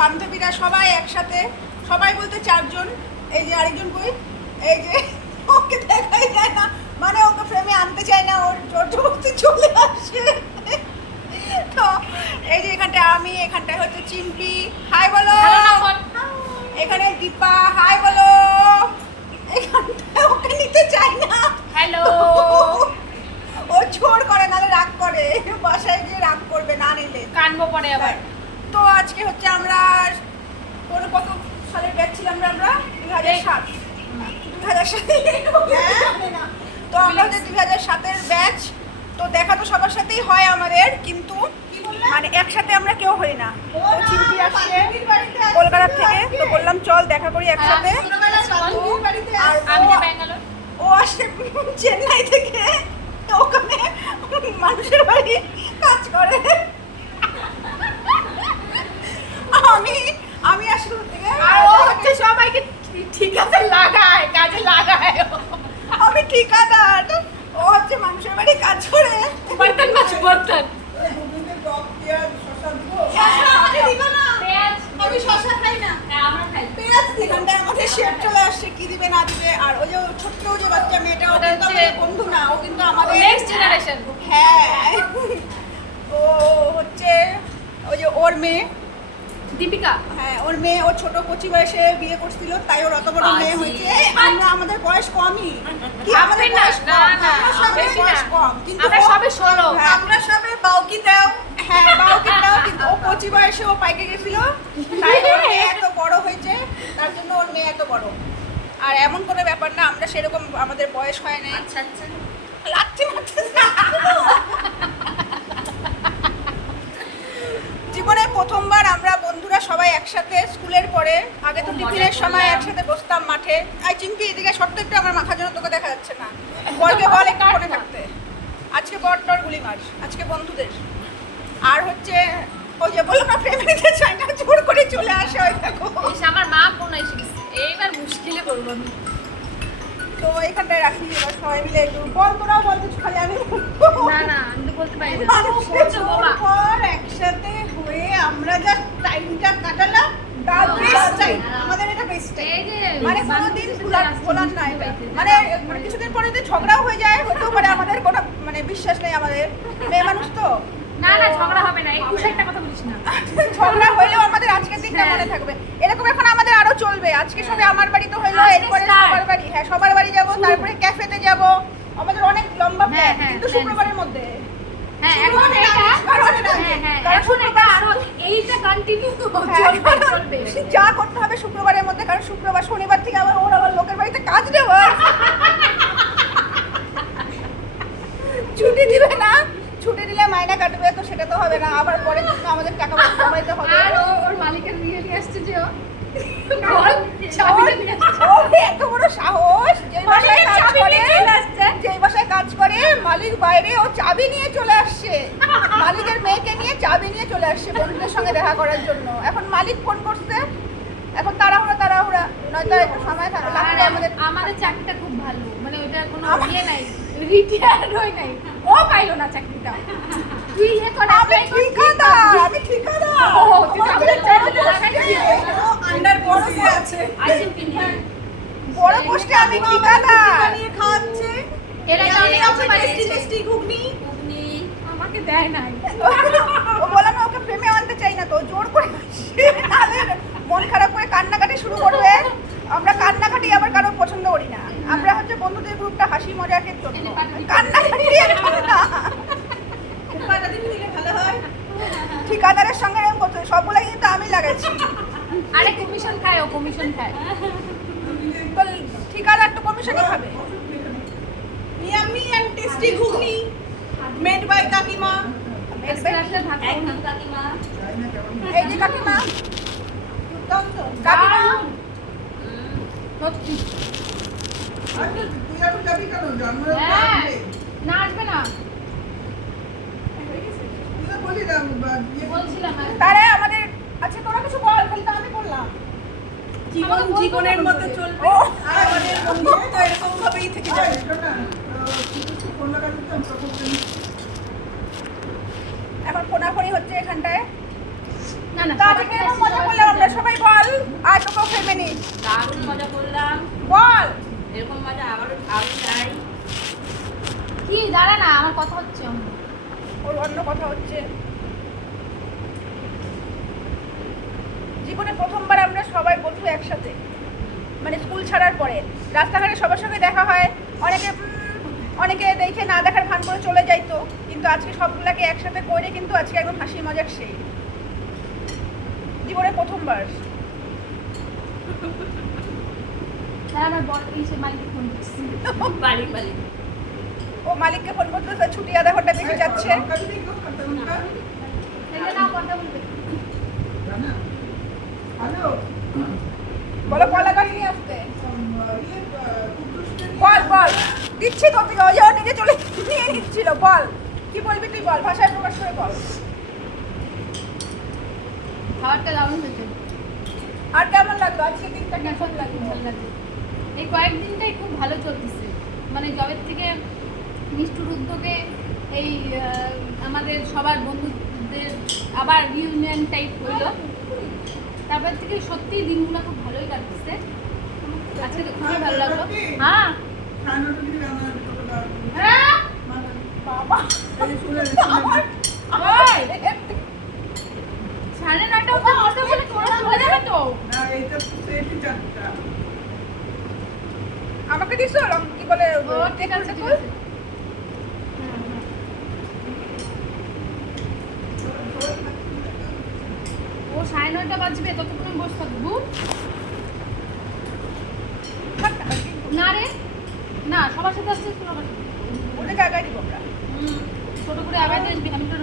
বান্ধবীরা সবাই একসাথে, সবাই বলতে 4 জন। এই যে আরেকজন কই, এই যে ওকে দেখাই যায় না, মানে ওকে ফ্রেমে আনতে চাই না, ওর জোর জবরদস্তি চলে আসে। তো এই যে এখানটা আমি, এখানটায় হচ্ছে চিম্পি, হাই বলো। এখানে দীপা, হাই বলো। এখানটায় ওকে নিতে চাই না, হ্যালো। ও জোর করে, নালে রাগ করে, বাসায় গিয়ে রাগ করবে না নিলে, কানবো পরে আবার। তো আজকে হচ্ছে আমরা কত সালের ব্যাচ ছিলাম আমরা 2007, 2007 না, তো আমরা হচ্ছে 2007-এর ব্যাচ। তো দেখা তো সবার সাথেই হয় আমাদের, কিন্তু মানে একসাথে আমরা কেউ হই না। তো চিম্পি আসছে কলকাতা থেকে, তো বললাম চল দেখা করি একসাথে। আর ও আসে চেন্নাই থেকে, তো ওখানে মানুষের বাড়ি কাজ করে। আমি আসলে থেকে ও হচ্ছে সবাইকে ঠিকাদার লাগায়, কাজে লাগায়। আমি ঠিকাদার, ও হচ্ছে মানুষের বাড়ি কাজ করে। বর্তন মাছ বর্তন। আমি শশা খাই না, আমরা খাই। এখানটায় আমাদের শেফ চলে আসছে, কি দিবে না দিবে। আর ওই যে ছোট্ট যে বাচ্চা মেয়েটা, ও কিন্তু আমাদের বন্ধু না, ও কিন্তু আমাদের নেক্সট জেনারেশন। হ্যাঁ, ও হচ্ছে ওই যে ওর মেয়ে দীপিকা। হ্যাঁ, ওর মেয়ে, ওর ছোট কচি বয়সে বিয়ে করছিল, তাই ওর অত বড় মেয়ে হয়েছে। আমরা আমাদের বয়স কমই, কি আমাদের বয়স কম, আমরা সবাই বয়স কম, কিন্তু আমরা সবে 16। আমরা সবাই বাউকি দাও, হ্যাঁ বাউকি দাও, কিন্তু ও কচি বয়সে ও পাইকে গেছিল, তাই ওর মেয়ে এত বড় হয়েছে, তার জন্য ওর মেয়ে এত বড়। আর এমন কোনো ব্যাপার না, আমরা সেরকম আমাদের বয়স হয় না। আচ্ছা আচ্ছা। লাচ্ছি মারতে জীবনে প্রথমবার আমরা বন্ধুরা সবাই একসাথে স্কুলের পরে, আগে তো টিফিনের সময় একসাথে বসতাম মাঠে। আই চিম্পি এদিকে সত্য একটু, আমার মাথার জন্য তোকে দেখা যাচ্ছে না, বরকে বল একটু ফোনে থাকতে। আজকে বরটর গুলি মার, আজকে বন্ধুদের। আর হচ্ছে ওই যে বললাম না প্রেম নিতে চাই না, জোর করে চলে আসে, ওই দেখো। আমার মা ফোন এসে গেছে, এইবার মুশকিলে পড়বো আমি। তো এখানটায় রাখি, এবার সবাই মিলে একটু বল, তোরাও বল কিছু, খালি আমি না না, আমি তো বলতে পারি না। মানুষের পর একসাথে হয়ে আমরা যা টাইমটা কাটালাম, তার বেস্ট টাইম, আমাদের এটা বেস্ট টাইম। এই যে মানে কোনোদিন ভোলার না এটা, মানে কিছুদিন পরে যদি ঝগড়াও হয়ে যায়, হতেও পারে, আমাদের কোনো মানে বিশ্বাস নেই, আমাদের মেয়ে মানুষ তো। না না, ঝগড়া হবে না, একটু একটা কথা বলিস না। ঝগড়া হইলেও আমাদের আজকের দিনটা মনে থাকবে, এরকম এখন আমাদের আরো চলবে। আজকে সবে আমার বাড়িতে হইলো, এরপরে সবার বাড়ি, হ্যাঁ সবার বাড়ি যাবো, তারপরে ক্যাফেতে যাবো, আমাদের অনেক লম্বা প্ল্যান, কিন্তু শুক্রবারের মধ্যে। হ্যাঁ এখন এটা, এখন এটা আরো এইটা কন্টিনিউ চলবে। যা করতে হবে শুক্রবারের মধ্যে, কারণ শুক্রবার শনিবার থেকে আবার ওর আবার লোকের বাড়িতে কাজ দেওয়া, ছুটি দিবে না, ছুটি দিলে মাইনা কাটবে, তো সেটা তো হবে না, আবার পরে আমাদের টাকা জমাইতে হবে। আর ওর মালিকের বিয়ে নিয়ে আসছে যে বল, চাবিটা নিয়ে আসছে। ও এত বড় সাহস, যেই বাসায় কাজ করে, যেই বাসায় কাজ করে মালিক বাইরে, ও চাবি নিয়ে চলে আসছে, মালিকের মেয়েকে নিয়ে চাবি নিয়ে চলে আসছে বন্ধুদের সঙ্গে দেখা করার জন্য। এখন মালিক ফোন করছে, এখন তাড়াহুড়া, নয়তো একটু সময় লাগবে আমাদের। আমাদের চাকরিটা খুব ভালো, মানে ওইটা কোনো ইয়ে নাই, রিটায়ার হই নাই, ও পাইলো না চাকরিটা। তুই ইয়ে কর, আমি ঠিকাদার, ও তুই আমাদের চাকরিটা লাগাইছিস। আন্ডার পোস্টে আছে, আইসিউ কিনে বড় পোস্টে আমি ঠিকাদার নিয়ে খাওয়াচ্ছে। এরা অনেক কিছু পাইছে, টেস্টি ঘুগনি আমাকে দেয় নাই। ও বললাম না, ওকে প্রেমে আনতে চাই না, তো জোর করে আসে, নাহলে মন খারাপ করে কান্নাকাটি শুরু করবে। আমরা কান্নাকাটি আবার কারোর পছন্দ করি না, আমরা হচ্ছে বন্ধুদের গ্রুপটা হাসি মজাকের জন্য, কান্নাকাটি করে না। ঠিকাদারের সঙ্গে এরকম করছে, সবগুলো কিন্তু আমি লাগাইছি। আরে কমিশন খায়, ও কমিশন খায়। তো ঠিকাদার তো কমিশনই খাবে। Yummy and tasty ghugni made by kakima, একদম কাকিমা। এই যে কাকিমা, কাকিমা হ্যাঁ, না আসবে না বলছিলাম। তারে আমাদের, আচ্ছা তোরা কিছু বল, খালি তো আমি বললাম। জীবন জীবনের মতো চলবে, আর আমাদের বন্ধুত্ব এরকম ভাবেই থেকে যাবে। এখন ফোনাফোনি হচ্ছে এখানটায়, না না তা সবাই আজকে মিলে এরকম আসছি, মজা সবাই করলাম আমরা মিলে সবাই বল আয় তোকেও ফেমে নি দারুণ মজা করলাম, বল এরকম মজা আবারও আরও চাই। কি দাঁড়া না আমার কথা হচ্ছে অন্য। ওর অন্য কথা হচ্ছে জীবনে প্রথমবার আমরা সবাই বন্ধু একসাথে, মানে স্কুল ছাড়ার পরে রাস্তাঘাটে সবার সঙ্গে দেখা হয়, অনেকে দেখে না দেখার ভান করে চলে যাইতো, কিন্তু আজকে সবগুলাকে একসাথে করে কিন্তু আজকে একদম হাসি মজার সেই জীবনে প্রথমবার। তাই আমার বল এই সে মালিককে ফোন করছি। বাড়ি বাড়ি ও মালিককে ফোন করতে ছুটি আধা ঘন্টা বেশি যাচ্ছে। দেখলে না কথা বলবে। বলো কলা গাছ নিয়ে আসতে বল বল দিচ্ছি তো থেকে ওই যে ও নিজে চলে নিয়ে নিচ্ছিল বল কি বলবি তুই বল ভাষায় প্রকাশ করে বল। খাবারটা দারুণ হয়েছে। আর কেমন লাগলো আজকে দিনটা কেমন লাগলো? ভালো লাগছে। এই কয়েকদিনটাই খুব ভালো চলতেছে, মানে জবের থেকে নিষ্ঠুর উদ্যোগে এই আমাদের সবার বন্ধুদের আবার রিউনিয়ন টাইপ হইলো, তারপর থেকে সত্যি দিনগুলো খুব ভালোই কাটতেছে। আজকে তো খুবই ভালো লাগলো। হ্যাঁ হ্যাঁ বাবা ওই, 9:30 অবধি বসে বলে তোরা চলে যাবে তো। আমাকে দিছো কি বলে ও ঠিক আছে ঠিক আছে। হ্যাঁ, হ্যাঁ। ও 9:30 বাজবে ততক্ষণ বসে থাকবো। না রে না সবার সাথে আসছিস তো সবার সাথে। ওটা জায়গায় দিব আমরা ছোট করে আবার আমি তো